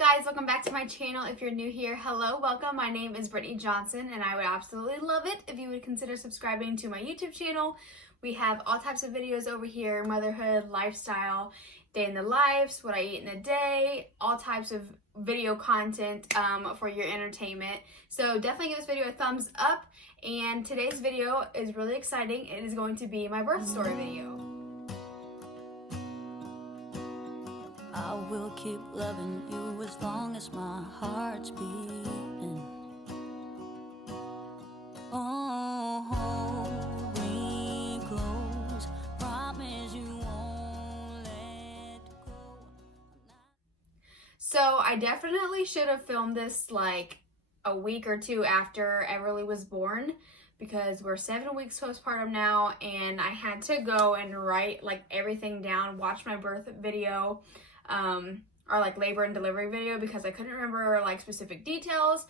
guys? Welcome back to my channel. If you're new here, hello, welcome. My name is Brittany Johnson and I would absolutely love it if you would consider subscribing to my YouTube channel. We have all types of videos over here: motherhood, lifestyle, day in the lives, what I eat in a day, all types of video content for your entertainment. So definitely give this video a thumbs up. And today's video is really exciting. It is going to be my birth story video. I will keep loving you as long as my heart's beating. Oh, hold me close, promise you won't let go. So I definitely should have filmed this like a week or two after Everly was born, because we're 7 weeks postpartum now, and I had to go and write like everything down, watch my birth video, or like labor and delivery video, because I couldn't remember like specific details.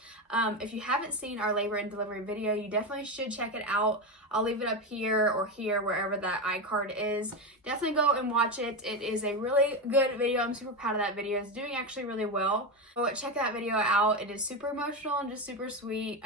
If you haven't seen our labor and delivery video, you definitely should check it out. I'll leave it up here or here, wherever that iCard is. Definitely go and watch it. It is a really good video. I'm super proud of that video. It's doing actually really well. So check that video out. It is super emotional and just super sweet.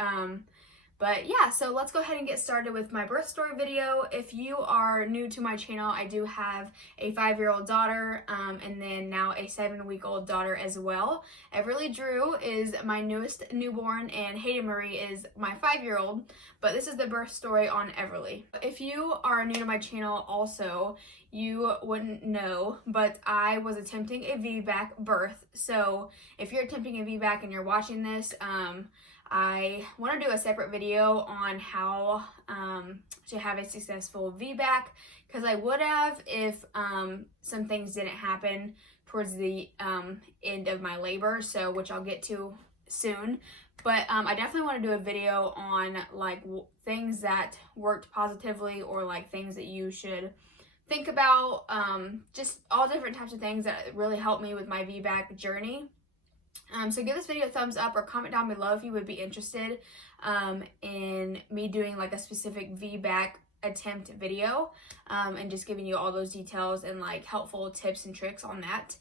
But yeah, so let's go ahead and get started with my birth story video. If you are new to my channel, I do have a 5-year-old daughter, and then now a 7-week-old daughter as well. Everly Drew is my newest newborn, and Hayden Marie is my 5-year-old, but this is the birth story on Everly. If you are new to my channel also, you wouldn't know, but I was attempting a VBAC birth. So if you're attempting a VBAC and you're watching this, I want to do a separate video on how to have a successful VBAC, because I would have if some things didn't happen towards the end of my labor, so which I'll get to soon. But I definitely want to do a video on like things that worked positively, or like things that you should think about, just all different types of things that really helped me with my VBAC journey. So give this video a thumbs up, or comment down below if you would be interested in me doing like a specific VBAC attempt video, and just giving you all those details and like helpful tips and tricks on that.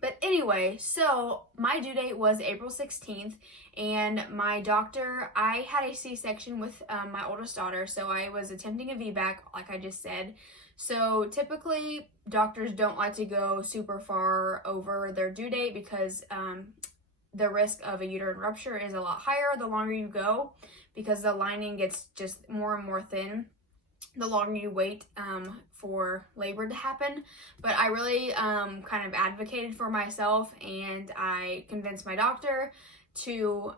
But anyway, so my due date was April 16th, and my doctor, I had a C-section with my oldest daughter, so I was attempting a VBAC like I just said. So typically doctors don't like to go super far over their due date, because the risk of a uterine rupture is a lot higher the longer you go, because the lining gets just more and more thin the longer you wait for labor to happen. But I really kind of advocated for myself, and I convinced my doctor to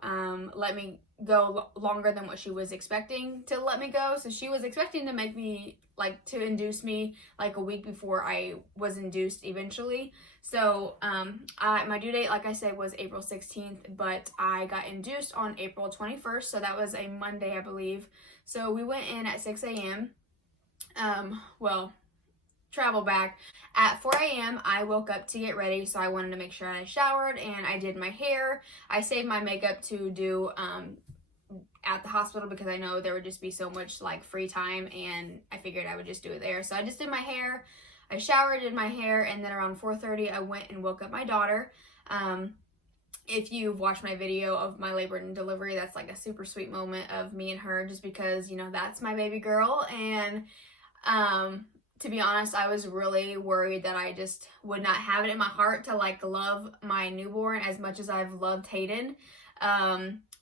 let me go longer than what she was expecting to let me go. So she was expecting to make me to induce me like a week before I was induced eventually. So my due date, like I said, was April 16th, but I got induced on April 21st, so that was a Monday, I believe. So we went in at 6 a.m. Well, travel back at 4 a.m. I woke up to get ready, so I wanted to make sure I showered and I did my hair. I saved my makeup to do at the hospital, because I know there would just be so much like free time, and I figured I would just do it there. So I just did my hair, I showered, did my hair, and then around 4:30 I went and woke up my daughter. If you've watched my video of my labor and delivery, that's like a super sweet moment of me and her, just because, you know, that's my baby girl. And to be honest, I was really worried that I just would not have it in my heart to like love my newborn as much as I've loved Hayden.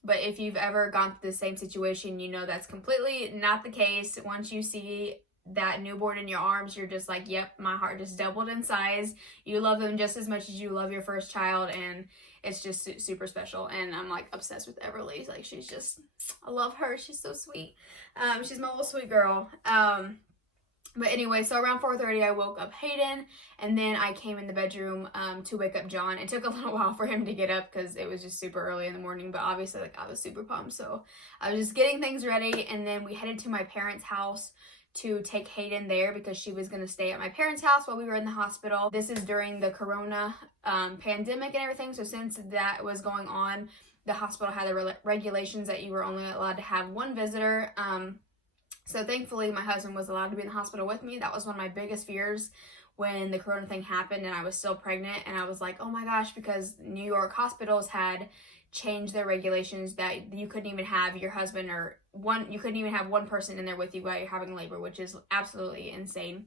But if you've ever gone through the same situation, you know that's completely not the case. Once you see that newborn in your arms, you're just like, yep, my heart just doubled in size. You love them just as much as you love your first child, and it's just super special. And I'm like obsessed with Everly. Like, she's just, I love her. She's so sweet. She's my little sweet girl. But anyway, so around 4:30 I woke up Hayden, and then I came in the bedroom to wake up John. It took a little while for him to get up, because it was just super early in the morning, but obviously like I was super pumped, so I was just getting things ready. And then we headed to my parents' house to take Hayden there, because she was going to stay at my parents' house while we were in the hospital. This is during the corona pandemic and everything, so since that was going on, the hospital had the regulations that you were only allowed to have one visitor. So thankfully my husband was allowed to be in the hospital with me. That was one of my biggest fears, when the corona thing happened and I was still pregnant, and I was like, oh my gosh, because New York hospitals had changed their regulations that you couldn't even have your husband you couldn't even have one person in there with you while you're having labor, which is absolutely insane.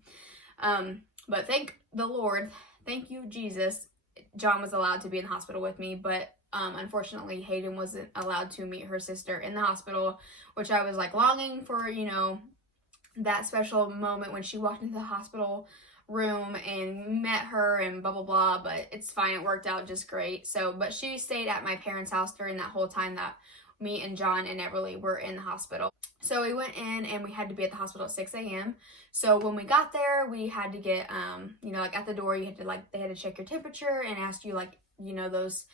But thank the Lord, thank you Jesus, John was allowed to be in the hospital with me, but unfortunately Hayden wasn't allowed to meet her sister in the hospital, which I was like longing for, you know, that special moment when she walked into the hospital room and met her and blah blah blah, but it's fine, it worked out just great. So but she stayed at my parents' house during that whole time that me and John and Everly were in the hospital. So we went in and we had to be at the hospital at 6 a.m. So when we got there, we had to get you know, like at the door you had to like, they had to check your temperature and ask you like, you know, those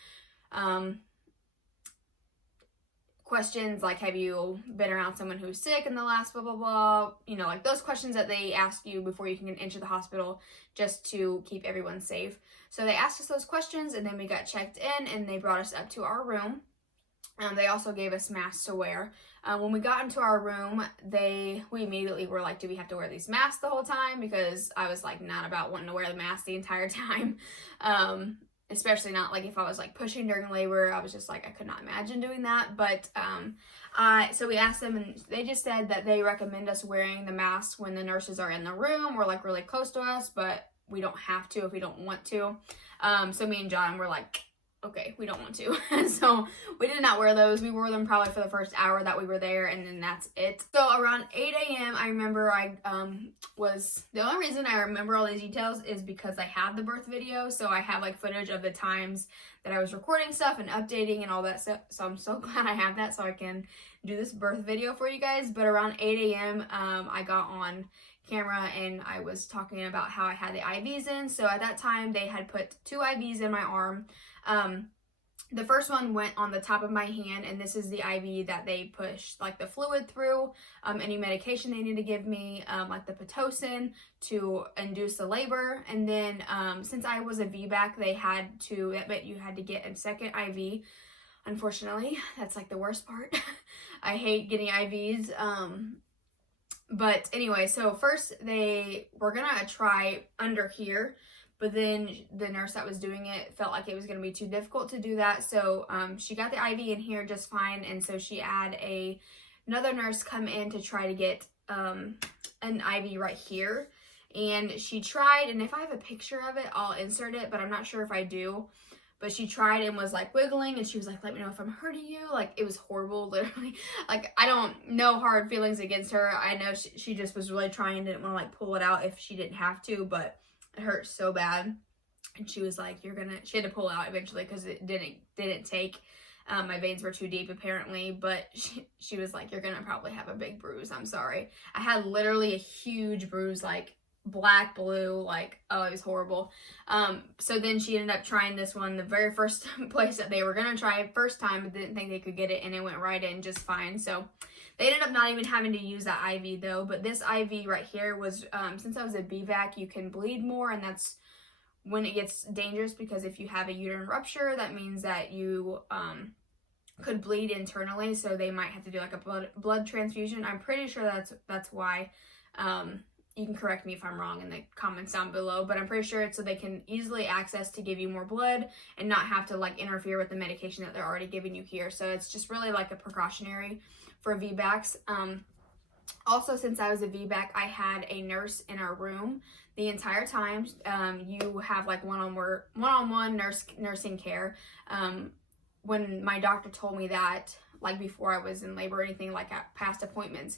questions like, have you been around someone who's sick in the last blah blah blah, you know, like those questions that they ask you before you can enter the hospital, just to keep everyone safe. So they asked us those questions, and then we got checked in and they brought us up to our room. They also gave us masks to wear. When we got into our room, we immediately were like, do we have to wear these masks the whole time? Because I was like not about wanting to wear the mask the entire time. Especially not like if I was like pushing during labor. I was just like, I could not imagine doing that. But so we asked them, and they just said that they recommend us wearing the mask when the nurses are in the room or like really close to us, but we don't have to if we don't want to. So me and John were like, okay, we don't want to. So we did not wear those. We wore them probably for the first hour that we were there, and then that's it. So around 8 a.m. I remember the only reason I remember all these details is because I have the birth video. So I have like footage of the times that I was recording stuff and updating and all that stuff. So I'm so glad I have that so I can do this birth video for you guys. But around 8 a.m. I got on camera and I was talking about how I had the IVs in. So at that time they had put 2 IVs in my arm. The first one went on the top of my hand, and this is the IV that they pushed like the fluid through, any medication they need to give me, like the Pitocin to induce the labor. And then since I was a VBAC, that meant you had to get a second IV. Unfortunately, that's like the worst part. I hate getting IVs. But anyway, so first they were gonna try under here, but then the nurse that was doing it felt like it was going to be too difficult to do that. So she got the IV in here just fine. And so she had another nurse come in to try to get an IV right here. And she tried, and if I have a picture of it, I'll insert it, but I'm not sure if I do. But she tried and was like wiggling, and she was like, let me know if I'm hurting you. Like, it was horrible, literally. Like, I don't know hard feelings against her. I know she just was really trying, didn't want to like pull it out if she didn't have to, but it hurt so bad. And she was like, she had to pull it out eventually because it didn't take. My veins were too deep apparently, but she was like, you're gonna probably have a big bruise. I'm sorry. I had literally a huge bruise, like black, blue, like, oh, it was horrible. So then she ended up trying this one, the very first place that they were gonna try it first time, but didn't think they could get it, and it went right in just fine. So they ended up not even having to use that IV though, but this IV right here was, since I was a BVAC, you can bleed more, and that's when it gets dangerous, because if you have a uterine rupture, that means that you could bleed internally, so they might have to do like a blood transfusion. I'm pretty sure that's why. You can correct me if I'm wrong in the comments down below, but I'm pretty sure it's so they can easily access to give you more blood and not have to like interfere with the medication that they're already giving you here. So it's just really like a precautionary for VBACs. Also, since I was a VBAC, I had a nurse in our room the entire time. You have like one-on-one nursing care. When my doctor told me that, like before I was in labor or anything, like at past appointments,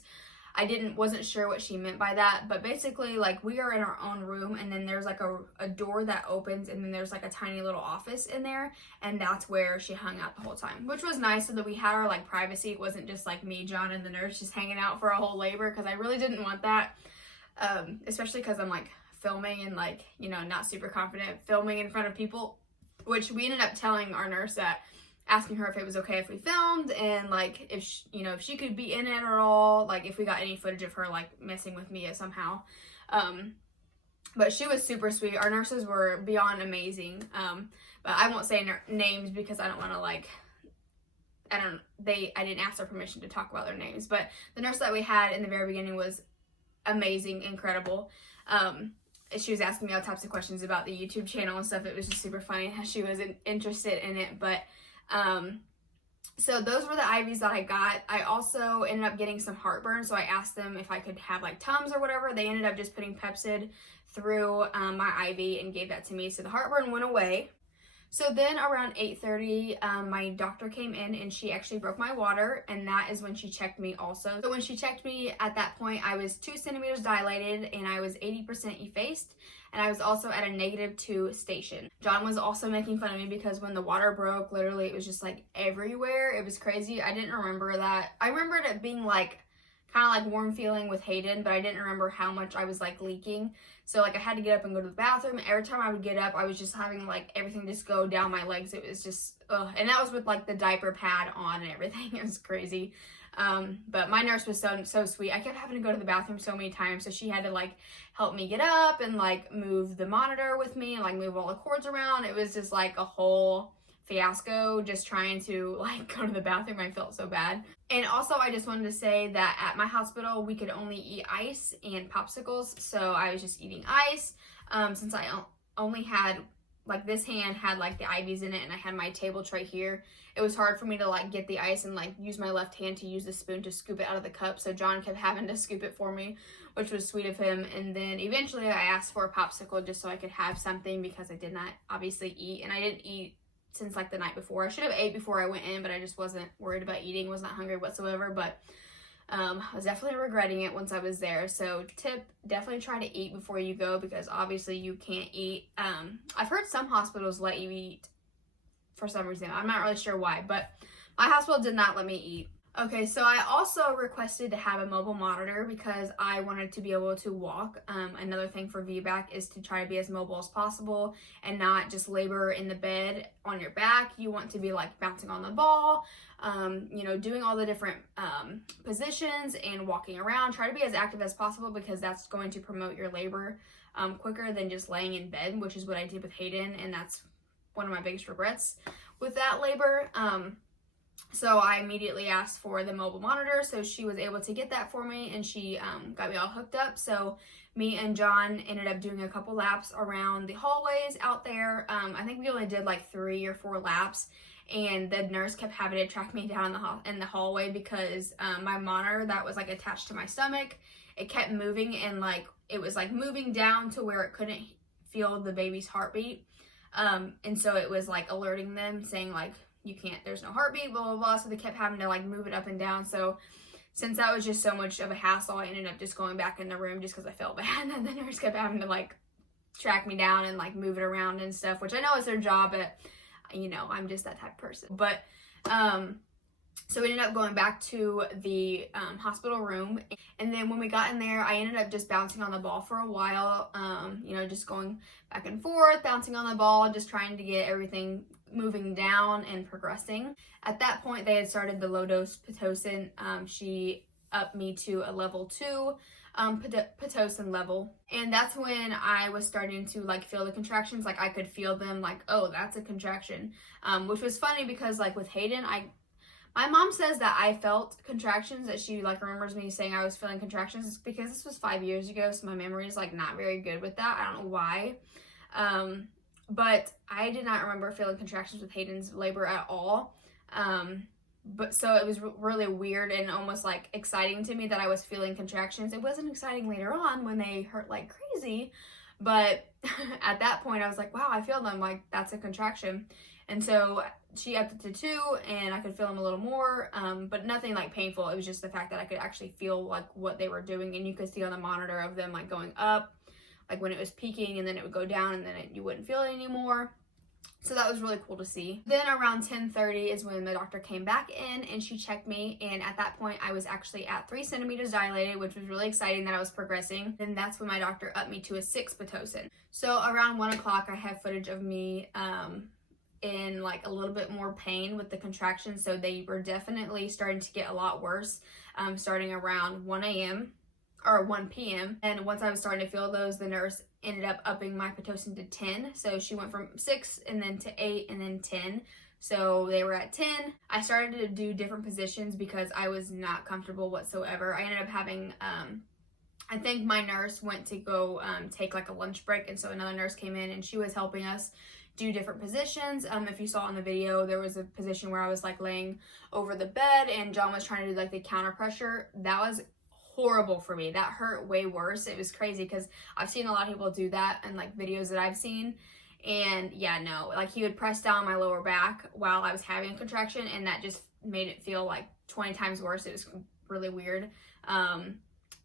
I wasn't sure what she meant by that, but basically like we are in our own room, and then there's like a door that opens, and then there's like a tiny little office in there, and that's where she hung out the whole time, which was nice, so that we had our like privacy. It wasn't just like me, John, and the nurse just hanging out for a whole labor, because I really didn't want that, especially because I'm like filming and like, you know, not super confident filming in front of people, which we ended up telling our nurse that, asking her if it was okay if we filmed, and like if she could be in it at all, like if we got any footage of her like messing with Mia somehow. But she was super sweet. Our nurses were beyond amazing. But I won't say names because I don't want to like, I didn't ask their permission to talk about their names, but the nurse that we had in the very beginning was amazing, incredible. she was asking me all types of questions about the YouTube channel and stuff. It was just super funny how she was interested in it. But so those were the IVs that I got. I also ended up getting some heartburn, so I asked them if I could have like Tums or whatever. They ended up just putting Pepcid through my IV and gave that to me, so the heartburn went away. So then around 8:30, my doctor came in and she actually broke my water, and that is when she checked me also. So when she checked me at that point, I was 2 centimeters dilated and I was 80% effaced, and I was also at a -2 station. John was also making fun of me because when the water broke, literally it was just like everywhere. It was crazy. I didn't remember that. I remembered it being like kind of like warm feeling with Hayden, but I didn't remember how much I was like leaking. So like I had to get up and go to the bathroom. Every time I would get up, I was just having like everything just go down my legs. It was just, ugh. And that was with like the diaper pad on and everything. It was crazy. But my nurse was so sweet. I kept having to go to the bathroom so many times, so she had to like help me get up and like move the monitor with me and like move all the cords around. It was just like a whole fiasco just trying to like go to the bathroom. I felt so bad. And also I just wanted to say that at my hospital we could only eat ice and popsicles, so I was just eating ice. Since I only had like this hand had like the IVs in it and I had my table tray here, it was hard for me to like get the ice and like use my left hand to use the spoon to scoop it out of the cup, so John kept having to scoop it for me, which was sweet of him. And then eventually I asked for a popsicle just so I could have something because I did not obviously eat, and I didn't eat since like the night before. I should have ate before I went in, but I just wasn't worried about eating, was not hungry whatsoever. But I was definitely regretting it once I was there. So tip, definitely try to eat before you go, because obviously you can't eat. I've heard some hospitals let you eat for some reason. I'm not really sure why, but my hospital did not let me eat. Okay, so I also requested to have a mobile monitor because I wanted to be able to walk. Another thing for VBAC is to try to be as mobile as possible and not just labor in the bed on your back. You want to be like bouncing on the ball, you know, doing all the different positions and walking around. Try to be as active as possible because that's going to promote your labor quicker than just laying in bed, which is what I did with Hayden, and that's one of my biggest regrets with that labor. So I immediately asked for the mobile monitor, so she was able to get that for me, and she got me all hooked up. So me and John ended up doing a couple laps around the hallways out there. I think we only did like 3 or 4 laps, and the nurse kept having to track me down in the hallway because my monitor that was like attached to my stomach, it kept moving, and like it was like moving down to where it couldn't feel the baby's heartbeat. And so it was like alerting them saying like, you can't, there's no heartbeat, blah, blah, blah. So they kept having to like move it up and down. So since that was just so much of a hassle, I ended up just going back in the room just because I felt bad. And the nurse kept having to like track me down and like move it around and stuff, which I know is their job, but you know, I'm just that type of person. But, so we ended up going back to the hospital room. And then when we got in there, I ended up just bouncing on the ball for a while, you know, just going back and forth, bouncing on the ball, just trying to get everything moving down and progressing. At that point, they had started the low-dose Pitocin. She upped me to a level 2 Pitocin level. And that's when I was starting to like feel the contractions. Like I could feel them like, oh, that's a contraction. Which was funny because like with Hayden, my mom says that I felt contractions, that she like remembers me saying I was feeling contractions, because this was 5 years ago, so my memory is like not very good with that. I don't know why. But I did not remember feeling contractions with Hayden's labor at all. But so it was really weird and almost like exciting to me that I was feeling contractions. It wasn't exciting later on when they hurt like crazy, but at that point I was like, wow, I feel them, like that's a contraction. And so she upped it to 2 and I could feel them a little more, but nothing like painful. It was just the fact that I could actually feel like what they were doing, and you could see on the monitor of them like going up, like when it was peaking, and then it would go down, and then you wouldn't feel it anymore. So that was really cool to see. Then around 10:30 is when the doctor came back in and she checked me, and at that point I was actually at 3 centimeters dilated, which was really exciting that I was progressing. And that's when my doctor upped me to a 6 Pitocin. So around 1 o'clock I have footage of me in like a little bit more pain with the contractions, so they were definitely starting to get a lot worse, starting around 1 a.m. or 1 p.m. And once I was starting to feel those, the nurse ended up upping my Pitocin to 10. So she went from 6 and then to 8 and then 10. So they were at 10. I started to do different positions because I was not comfortable whatsoever. I ended up having I think my nurse went to go take like a lunch break, and so another nurse came in and she was helping us do different positions. If you saw in the video, there was a position where I was like laying over the bed and John was trying to do like the counter pressure. That was horrible for me. That hurt way worse. It was crazy because I've seen a lot of people do that in like videos that I've seen, and yeah, no, like he would press down my lower back while I was having a contraction, and that just made it feel like 20 times worse. It was really weird.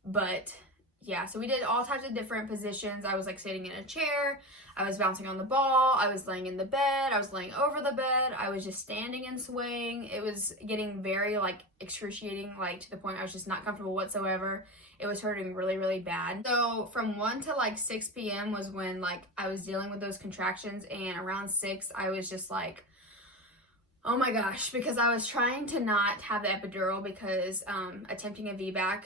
But yeah, so we did all types of different positions. I was like sitting in a chair, I was bouncing on the ball, I was laying in the bed, I was laying over the bed, I was just standing and swaying. It was getting very like excruciating, like to the point I was just not comfortable whatsoever. It was hurting really, really bad. So from 1 to like 6 p.m. was when like I was dealing with those contractions, and around 6 I was just like, oh my gosh, because I was trying to not have the epidural because attempting a VBAC,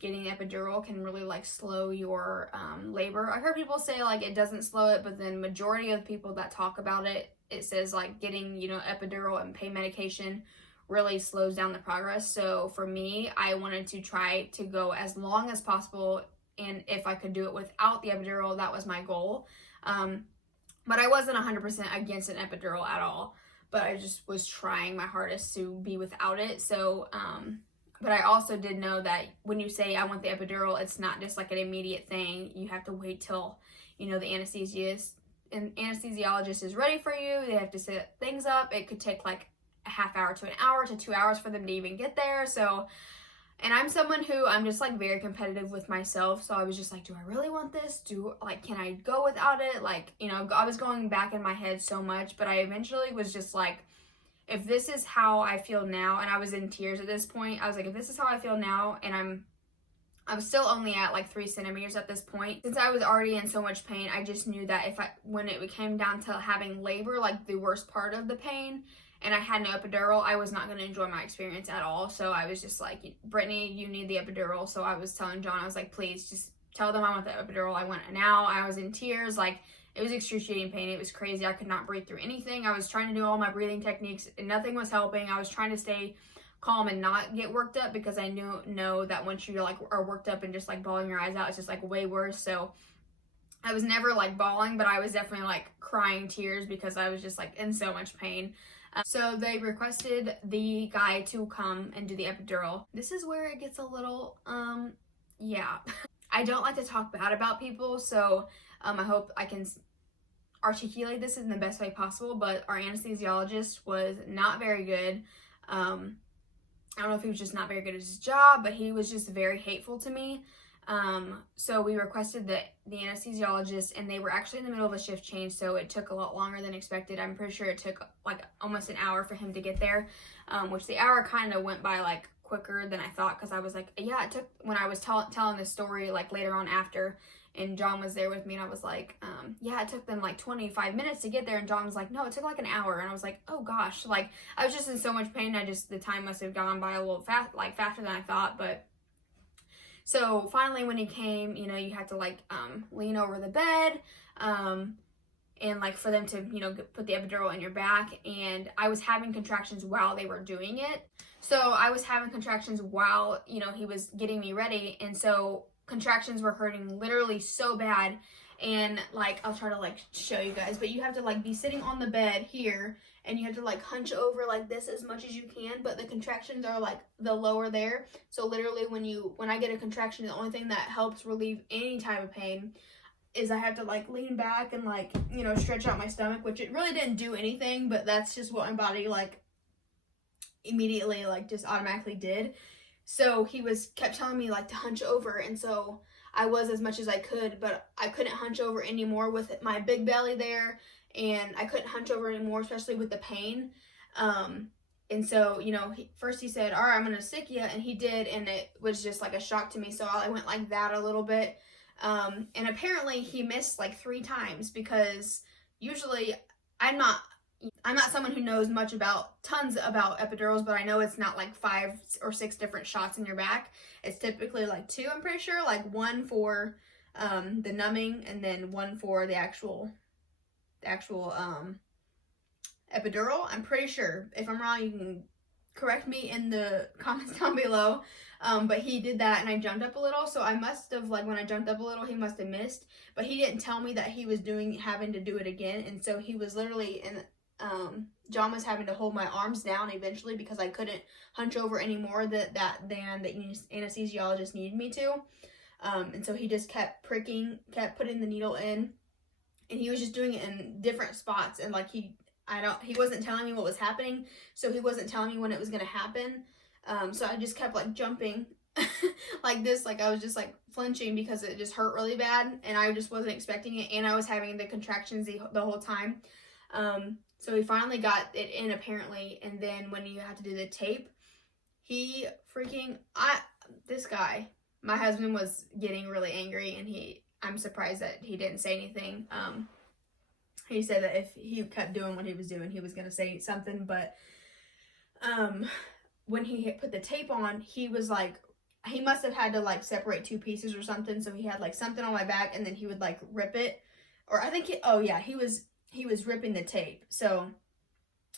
getting the epidural can really like slow your labor. I've heard people say like it doesn't slow it, but then majority of the people that talk about it, it says like getting, you know, epidural and pain medication really slows down the progress. So for me, I wanted to try to go as long as possible, and if I could do it without the epidural, that was my goal. But I wasn't 100% against an epidural at all. But I just was trying my hardest to be without it. So, but I also did know that when you say I want the epidural, it's not just like an immediate thing. You have to wait till, you know, the anesthesiologist is ready for you. They have to set things up. It could take like a half hour to an hour to 2 hours for them to even get there. So, and I'm someone who, I'm just like very competitive with myself. So I was just like, do I really want this? Can I go without it? Like, you know, I was going back in my head so much, but I eventually was just like, if this is how I feel now, and I was in tears at this point, I was like, if this is how I feel now, and I was still only at like 3 centimeters at this point. Since I was already in so much pain, I just knew that when it came down to having labor, like the worst part of the pain, and I had no epidural, I was not going to enjoy my experience at all. So I was just like, Brittany, you need the epidural. So I was telling John, I was like, please just tell them I want the epidural. I want it now. I was in tears. Like, it was excruciating pain. It was crazy. I could not breathe through anything. I was trying to do all my breathing techniques and nothing was helping. I was trying to stay calm and not get worked up, because I know that once you like are worked up and just like bawling your eyes out, it's just like way worse. So I was never like bawling, but I was definitely like crying tears because I was just like in so much pain. So they requested the guy to come and do the epidural. This is where it gets a little, yeah. I don't like to talk bad about people, so I hope I can articulate this in the best way possible, but our anesthesiologist was not very good. I don't know if he was just not very good at his job, but he was just very hateful to me. So we requested the anesthesiologist, and they were actually in the middle of a shift change, so it took a lot longer than expected. I'm pretty sure it took like almost an hour for him to get there, which the hour kind of went by like quicker than I thought, because I was like, yeah, it took, when I was telling this story like later on after, and John was there with me, and I was like, yeah, it took them like 25 minutes to get there, and John was like, no, it took like an hour, and I was like, oh gosh, like I was just in so much pain, the time must have gone by a little faster than I thought. But so finally when he came, you know, you had to like lean over the bed, and like for them to, you know, put the epidural in your back, and I was having contractions while they were doing it. So I was having contractions while, you know, he was getting me ready, and so contractions were hurting literally so bad. And like, I'll try to like show you guys, but you have to like be sitting on the bed here, and you have to like hunch over like this as much as you can, but the contractions are like the lower there. So literally when I get a contraction, the only thing that helps relieve any type of pain is I have to like lean back and like, you know, stretch out my stomach, which it really didn't do anything, but that's just what my body like immediately like just automatically did. So he kept telling me like to hunch over, and so I was as much as I could, but I couldn't hunch over anymore with my big belly there, and I couldn't hunch over anymore, especially with the pain. And so, you know, first he said, all right, I'm gonna stick you, and he did, and it was just like a shock to me, so I went like that a little bit. And apparently he missed like 3 times, because usually I'm not someone who knows tons about epidurals, but I know it's not like 5 or 6 different shots in your back. It's typically like 2, I'm pretty sure, like 1 for the numbing, and then 1 for the actual epidural. I'm pretty sure. If I'm wrong, you can correct me in the comments down below. But he did that and I jumped up a little, so I must have, like, when I jumped up a little, he must have missed, but he didn't tell me that he was having to do it again. And so he was literally in, John was having to hold my arms down eventually because I couldn't hunch over anymore than the anesthesiologist needed me to. And so he just kept putting the needle in, and he was just doing it in different spots, and like he wasn't telling me what was happening, so he wasn't telling me when it was going to happen. So I just kept like jumping like this, like I was just like flinching because it just hurt really bad, and I just wasn't expecting it, and I was having the contractions the whole time. So he finally got it in apparently, and then when you have to do the tape, this guy, my husband was getting really angry, and I'm surprised that he didn't say anything. He said that if he kept doing what he was doing, he was going to say something, but when he put the tape on, he was like, he must have had to like separate two pieces or something, so he had like something on my back, and then he would like rip it, or I think he was ripping the tape. So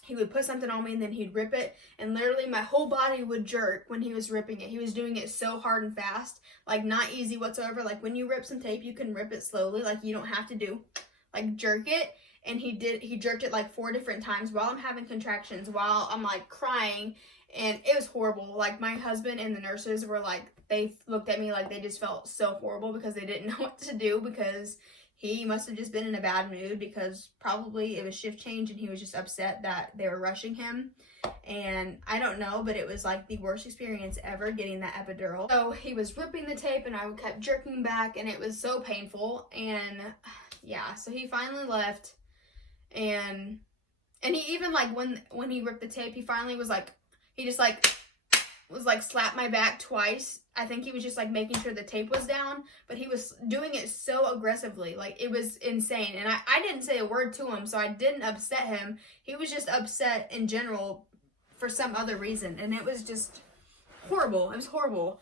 he would put something on me and then he'd rip it, and literally my whole body would jerk when he was ripping it. He was doing it so hard and fast, like not easy whatsoever. Like when you rip some tape, you can rip it slowly, like you don't have to do like jerk it. And he jerked it like 4 different times while I'm having contractions, while I'm like crying, and it was horrible. Like my husband and the nurses were like, they looked at me like they just felt so horrible because they didn't know what to do, because he must have just been in a bad mood, because probably it was shift change and he was just upset that they were rushing him. And I don't know, but it was like the worst experience ever getting that epidural. So he was ripping the tape and I kept jerking back, and it was so painful. And yeah, so he finally left, and he even like when he ripped the tape, he finally was like, he just like slapped my back twice. I think he was just like making sure the tape was down, but he was doing it so aggressively, like it was insane. And I didn't say a word to him, so I didn't upset him. He was just upset in general for some other reason, and it was just horrible. It was horrible.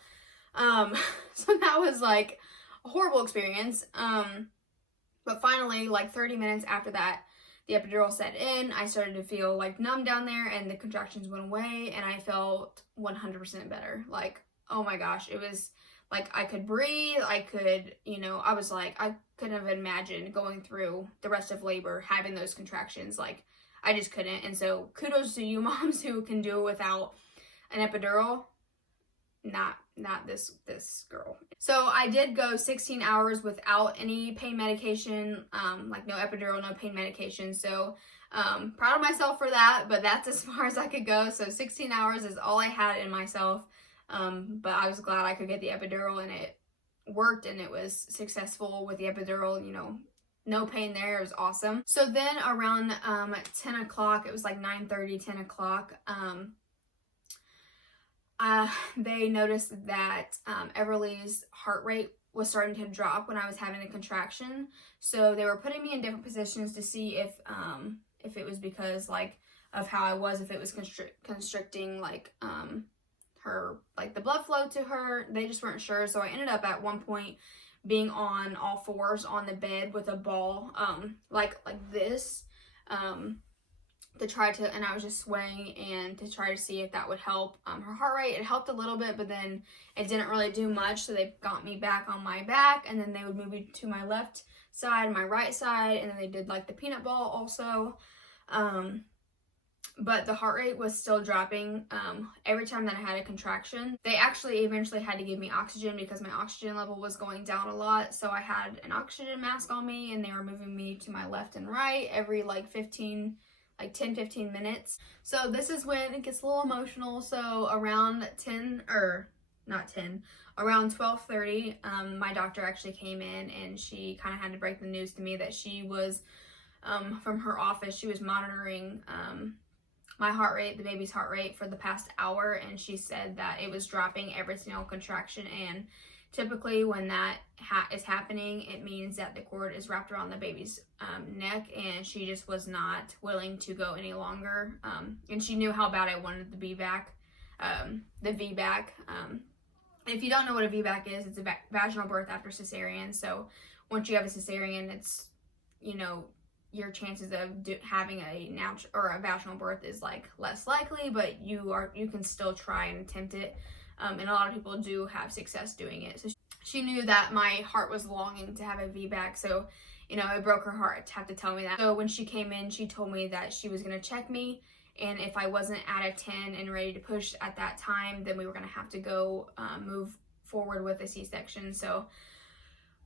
So that was like a horrible experience. But finally, like 30 minutes after that, the epidural set in. I started to feel like numb down there, and the contractions went away, and I felt 100% better. Like, oh my gosh, it was like I could breathe. I could, I was like, I couldn't have imagined going through the rest of labor having those contractions. Like, I just couldn't. And so kudos to you moms who can do it without an epidural. Not this girl. So I did go 16 hours without any pain medication, like no epidural, no pain medication. So proud of myself for that, but that's as far as I could go. So 16 hours is all I had in myself. But I was glad I could get the epidural, and it worked, and it was successful with the epidural, no pain there. It was awesome. So then around 10 o'clock, it was like 9:30, 10 o'clock, they noticed that Everly's heart rate was starting to drop when I was having a contraction. So they were putting me in different positions to see if it was because like of how I was, if it was constricting like her, like the blood flow to her. They just weren't sure. So I ended up at one point being on all fours on the bed with a ball like this to try to, and I was just swaying and to try to see if that would help her heart rate. It helped a little bit, but then it didn't really do much. So they got me back on my back, and then they would move me to my left side, my right side, and then they did like the peanut ball also. But the heart rate was still dropping every time that I had a contraction. They actually eventually had to give me oxygen because my oxygen level was going down a lot. So I had an oxygen mask on me, and they were moving me to my left and right every like 10-15 minutes. So this is when it gets a little emotional. So around around 12:30, my doctor actually came in, and she kind of had to break the news to me that she was from her office, she was monitoring my heart rate, the baby's heart rate, for the past hour, and she said that it was dropping every single contraction. And typically when that is happening, it means that the cord is wrapped around the baby's neck, and she just was not willing to go any longer. And she knew how bad I wanted the VBAC. If you don't know what a VBAC is, it's a vaginal birth after cesarean. So once you have a cesarean, it's, your chances of having a natural or a vaginal birth is like less likely, but you can still try and attempt it. And a lot of people do have success doing it. So she knew that my heart was longing to have a VBAC, so you know, it broke her heart to have to tell me that. So when she came in, she told me that she was going to check me, and if I wasn't at a 10 and ready to push at that time, then we were going to have to go move forward with a C-section. So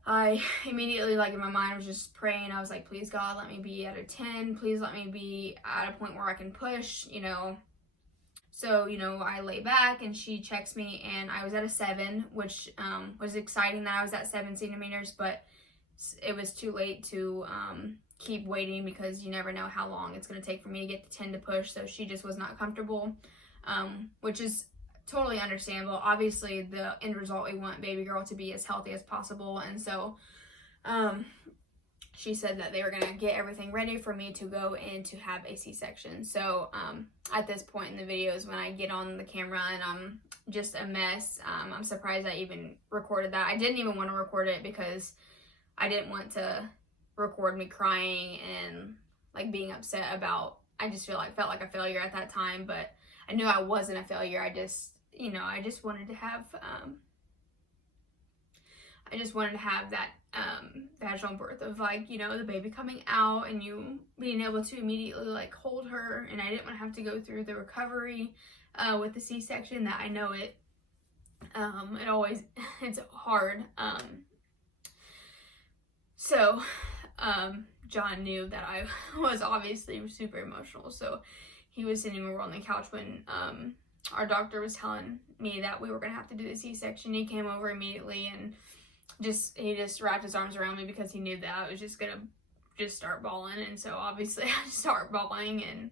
I immediately, like in my mind, was just praying. I was like, please God, let me be at a 10. Please let me be at a point where I can push, you know. So, you know, I lay back and she checks me, and I was at a 7, which was exciting that I was at 7 centimeters, but it was too late to keep waiting because you never know how long it's going to take for me to get the 10 to push. So she just was not comfortable, which is totally understandable. Obviously, the end result, we want baby girl to be as healthy as possible. And so she said that they were going to get everything ready for me to go in to have a C-section. So at this point in the videos, when I get on the camera and I'm just a mess, I'm surprised I even recorded that. I didn't even want to record it because I didn't want to record me crying and like being upset about, I just felt like a failure at that time, but I knew I wasn't a failure. I just, you know, I just wanted to have that vaginal birth of like, you know, the baby coming out and you being able to immediately like hold her, and I didn't want to have to go through the recovery with the C-section that I know it's hard. So John knew that I was obviously super emotional, so he was sitting over on the couch when our doctor was telling me that we were gonna have to do the C-section. He came over immediately and he just wrapped his arms around me because he knew that I was just gonna start bawling, and so obviously I start bawling, and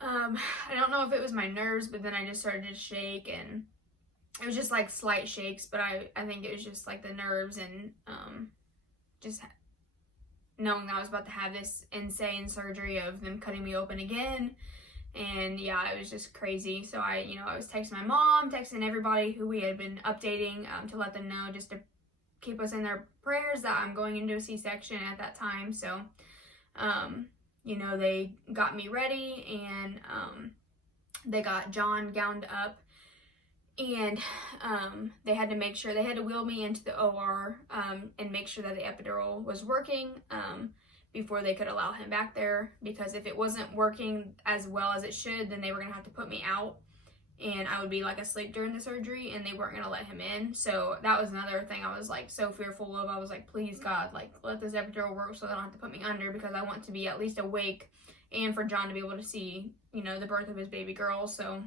I don't know if it was my nerves, but then I just started to shake, and it was just like slight shakes, but I think it was just like the nerves and just knowing that I was about to have this insane surgery of them cutting me open again. And yeah, it was just crazy. So I was texting my mom, texting everybody who we had been updating to let them know, just to keep us in their prayers that I'm going into a C-section at that time. So, you know, they got me ready, and they got John gowned up, and they had to wheel me into the OR and make sure that the epidural was working before they could allow him back there, because if it wasn't working as well as it should, then they were gonna have to put me out and I would be like asleep during the surgery, and they weren't gonna let him in. So that was another thing I was like so fearful of. I was like, please God, like let this epidural work so they don't have to put me under, because I want to be at least awake and for John to be able to see, you know, the birth of his baby girl. So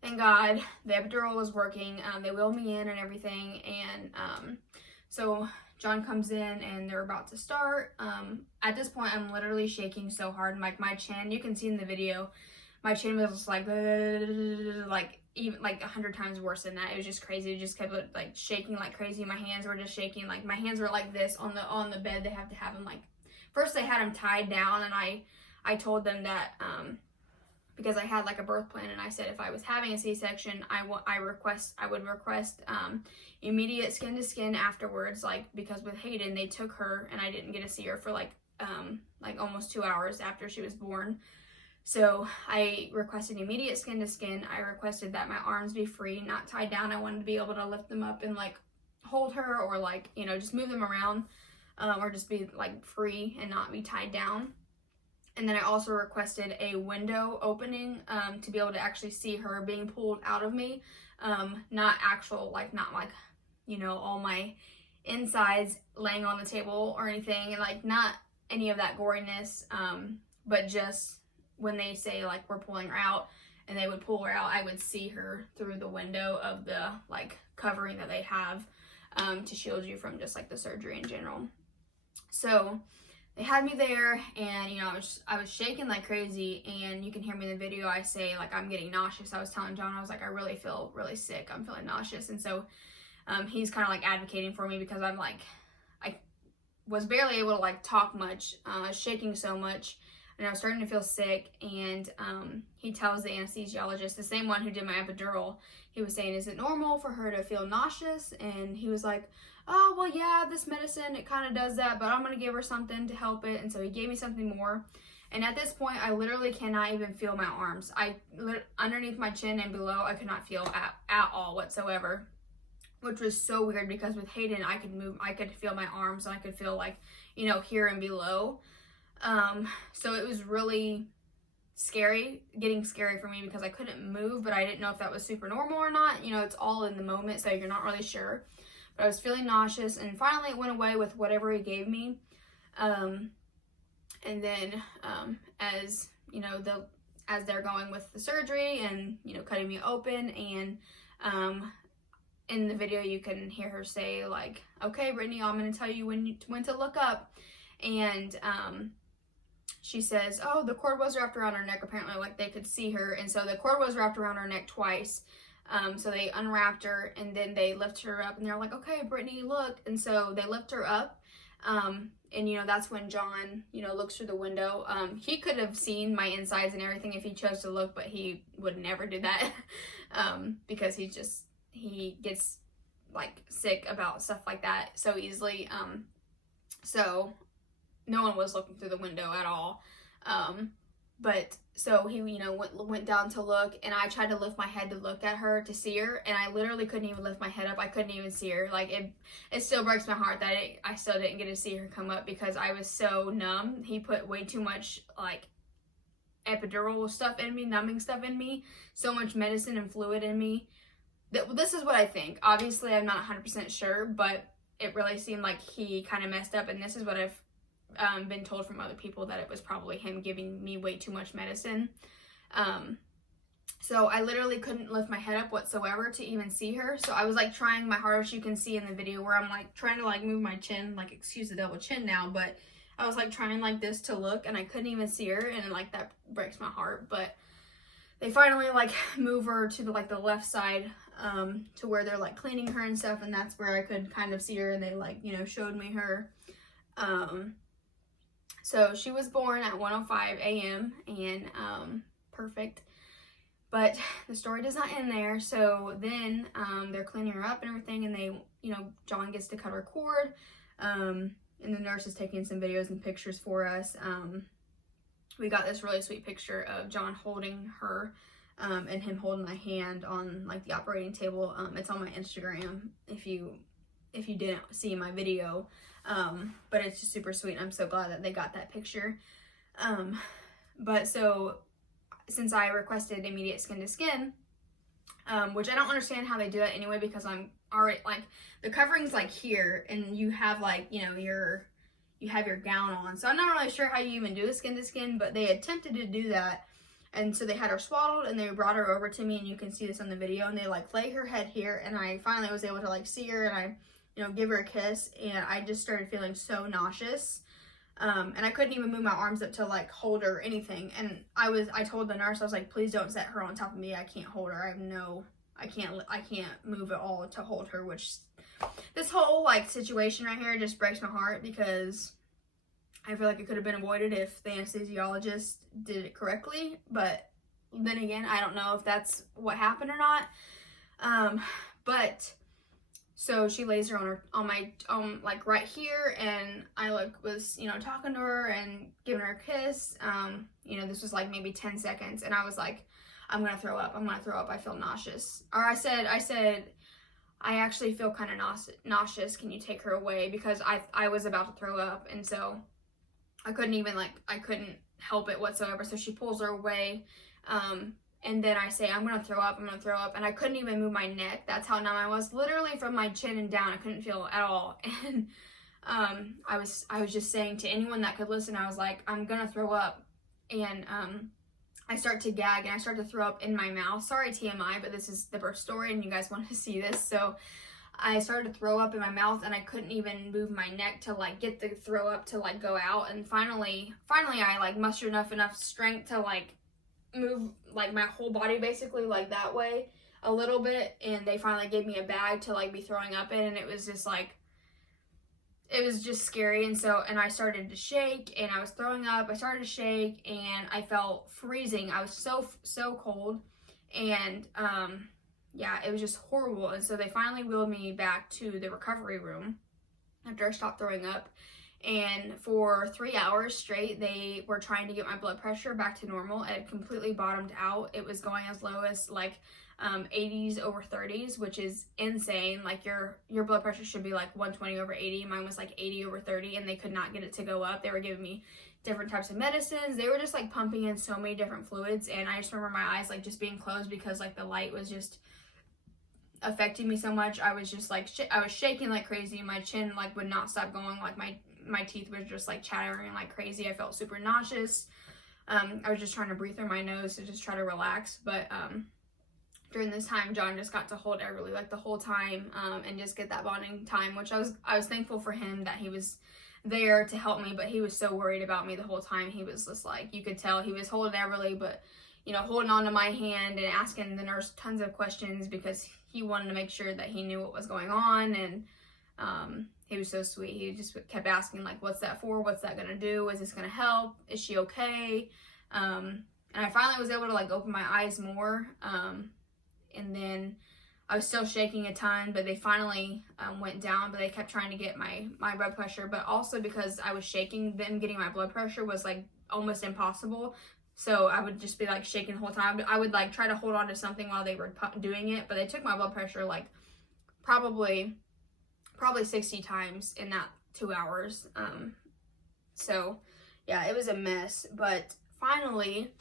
thank God the epidural was working. They wheeled me in and everything, and so John comes in and they're about to start. At this point, I'm literally shaking so hard. Like my chin, you can see in the video, my chin was just like even like 100 times worse than that. It was just crazy. It just kept like shaking like crazy. My hands were just shaking. Like my hands were like this on the bed. They have to have them like, first they had them tied down, and I told them that because I had like a birth plan, and I said if I was having a C-section, I would request immediate skin to skin afterwards, like because with Hayden they took her and I didn't get to see her for like almost 2 hours after she was born. So I requested immediate skin to skin. I requested that my arms be free, not tied down. I wanted to be able to lift them up and like hold her, or like, you know, just move them around, or just be like free and not be tied down. And then I also requested a window opening to be able to actually see her being pulled out of me. Not like, you know, all my insides laying on the table or anything, and like not any of that goriness, but just when they say like we're pulling her out and they would pull her out, I would see her through the window of the like covering that they have to shield you from just like the surgery in general. So they had me there, and you know, I was shaking like crazy, and you can hear me in the video, I say like I'm getting nauseous. I was telling John, I was like, I really feel really sick, I'm feeling nauseous. And so he's kind of like advocating for me, because I'm like, I was barely able to like talk much, shaking so much. and I was starting to feel sick, and he tells the anesthesiologist, the same one who did my epidural, he was saying, is it normal for her to feel nauseous? And he was like, oh, well, yeah, this medicine, it kind of does that, but I'm going to give her something to help it. And so he gave me something more. And at this point, I literally cannot even feel my arms. Underneath my chin and below, I could not feel at all whatsoever, which was so weird because with Hayden, I could move, I could feel my arms, and I could feel like, you know, here and below. So it was really getting scary for me because I couldn't move, but I didn't know if that was super normal or not. You know, it's all in the moment, so you're not really sure. But I was feeling nauseous, and finally it went away with whatever he gave me. And then as you know, as they're going with the surgery and, you know, cutting me open, and in the video you can hear her say like, okay, Brittany, I'm going to tell you when to look up. And she says, oh, the cord was wrapped around her neck. Apparently, like, they could see her, and so the cord was wrapped around her neck twice. So they unwrapped her, and then they lift her up, and they're like, okay, Brittany, look. And so they lift her up, and, you know, that's when John, you know, looks through the window. He could have seen my insides and everything if he chose to look, but he would never do that, because he gets, like, sick about stuff like that so easily. So no one was looking through the window at all. But so he, you know, went down to look, and I tried to lift my head to look at her, to see her, and I literally couldn't even lift my head up. I couldn't even see her. Like, it still breaks my heart that I still didn't get to see her come up because I was so numb. He put way too much, like, epidural stuff in me, numbing stuff in me, so much medicine and fluid in me. This is what I think. Obviously, I'm not 100% sure, but it really seemed like he kind of messed up, and this is what I've been told from other people, that it was probably him giving me way too much medicine. So I literally couldn't lift my head up whatsoever to even see her. So I was like trying my hardest. You can see in the video where I'm like trying to like move my chin, like, excuse the double chin now, but I was like trying like this to look, and I couldn't even see her, and like that breaks my heart. But they finally like move her to the left side, to where they're like cleaning her and stuff, and that's where I could kind of see her, and they like, you know, showed me her. So she was born at 1:05 a.m. and perfect. But the story does not end there. So then they're cleaning her up and everything, and they, you know, John gets to cut her cord, and the nurse is taking some videos and pictures for us. We got this really sweet picture of John holding her, and him holding my hand on like the operating table. It's on my Instagram if you didn't see my video. But it's just super sweet, and I'm so glad that they got that picture. But so since I requested immediate skin to skin, which I don't understand how they do that anyway, because I'm already like, the covering's like here, and you have like, you know, you have your gown on, so I'm not really sure how you even do the skin to skin, but they attempted to do that. And so they had her swaddled, and they brought her over to me, and you can see this on the video, and they like lay her head here, and I finally was able to like see her, and I, you know, give her a kiss, and I just started feeling so nauseous. And I couldn't even move my arms up to like hold her or anything. And I told the nurse, I was like, please don't set her on top of me. I can't hold her. I can't move at all to hold her, which this whole like situation right here just breaks my heart, because I feel like it could have been avoided if the anesthesiologist did it correctly. But then again, I don't know if that's what happened or not. But so she lays her on my like right here, and I like was, you know, talking to her and giving her a kiss. You know, this was like maybe 10 seconds, and I was like, I'm gonna throw up. I feel nauseous. Or I said, I actually feel kind of nauseous. Can you take her away? Because I was about to throw up, and so I couldn't help it whatsoever. So she pulls her away. And then I say, I'm gonna throw up, and I couldn't even move my neck. That's how numb I was. Literally from my chin and down, I couldn't feel at all. And I was just saying to anyone that could listen, I was like, I'm gonna throw up. And I start to gag, and I start to throw up in my mouth. Sorry, TMI, but this is the birth story, and you guys want to see this. So I started to throw up in my mouth, and I couldn't even move my neck to like get the throw up to like go out. And finally I like mustered enough strength to like move like my whole body basically like that way a little bit, and they finally gave me a bag to like be throwing up in, and it was just like, it was just scary. And I started to shake, and I was throwing up. I started to shake, and I felt freezing. I was so cold, and yeah, it was just horrible. And so they finally wheeled me back to the recovery room after I stopped throwing up. And for 3 hours straight, they were trying to get my blood pressure back to normal. It had completely bottomed out. It was going as low as like 80s over 30s, which is insane. Like your blood pressure should be like 120 over 80. Mine was like 80 over 30, and they could not get it to go up. They were giving me different types of medicines. They were just like pumping in so many different fluids, and I just remember my eyes like just being closed because like the light was just affecting me so much. I was just like I was shaking like crazy. My chin like would not stop going. Like my teeth were just like chattering like crazy. I felt super nauseous. I was just trying to breathe through my nose to just try to relax. But during this time, John just got to hold Everly like the whole time, and just get that bonding time, which I was thankful for him that he was there to help me. But he was so worried about me the whole time. He was just like, you could tell he was holding Everly, but you know, holding on to my hand and asking the nurse tons of questions because he wanted to make sure that he knew what was going on. And he was so sweet. He just kept asking like, what's that for? What's that gonna do? Is this gonna help? Is she okay? And I finally was able to like open my eyes more. And then I was still shaking a ton, but they finally went down. But they kept trying to get my blood pressure. But also because I was shaking, them getting my blood pressure was like almost impossible. So I would just be like shaking the whole time. I would like try to hold on to something while they were doing it. But they took my blood pressure like probably 60 times in that 2 hours. So yeah, it was a mess. But finally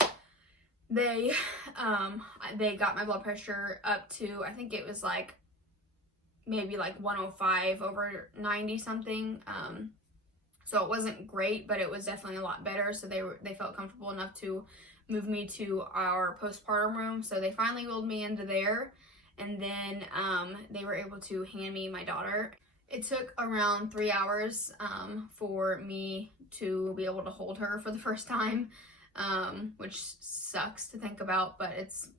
they got my blood pressure up to, I think it was like maybe like 105 over 90 something. So it wasn't great, but it was definitely a lot better. So they felt comfortable enough to move me to our postpartum room. So they finally wheeled me into there, and then they were able to hand me my daughter. It took around 3 hours for me to be able to hold her for the first time, which sucks to think about, but it's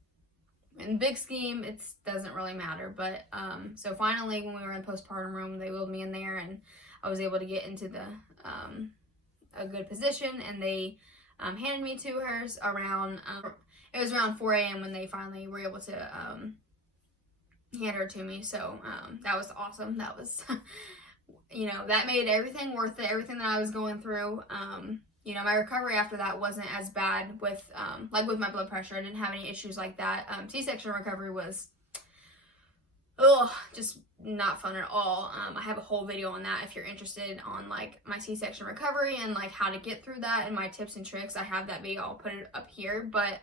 in the big scheme, it doesn't really matter. But so finally, when we were in the postpartum room, they wheeled me in there, and I was able to get into the a good position, and they handed me to her around it was around 4 a.m. when they finally were able to hand her to me. So that was awesome. That was you know, that made everything worth it, everything that I was going through. You know, my recovery after that wasn't as bad with like with my blood pressure. I didn't have any issues like that. C-section recovery was just not fun at all. I have a whole video on that if you're interested on like my C-section recovery and like how to get through that and my tips and tricks. I have that video, I'll put it up here. But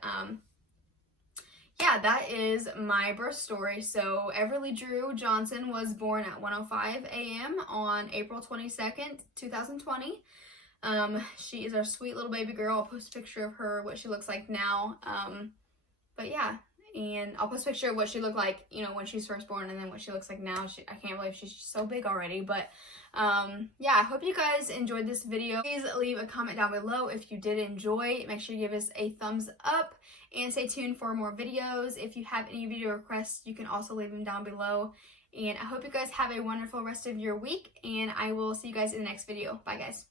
yeah, that is my birth story. So Everly Drew Johnson was born at 1:05 a.m. on April 22nd, 2020. She is our sweet little baby girl. I'll post a picture of her, what she looks like now. But yeah, and I'll post a picture of what she looked like, you know, when she was first born, and then what she looks like now. I can't believe she's so big already. But yeah, I hope you guys enjoyed this video. Please leave a comment down below if you did enjoy. Make sure you give us a thumbs up and stay tuned for more videos. If you have any video requests, you can also leave them down below. And I hope you guys have a wonderful rest of your week, and I will see you guys in the next video. Bye guys.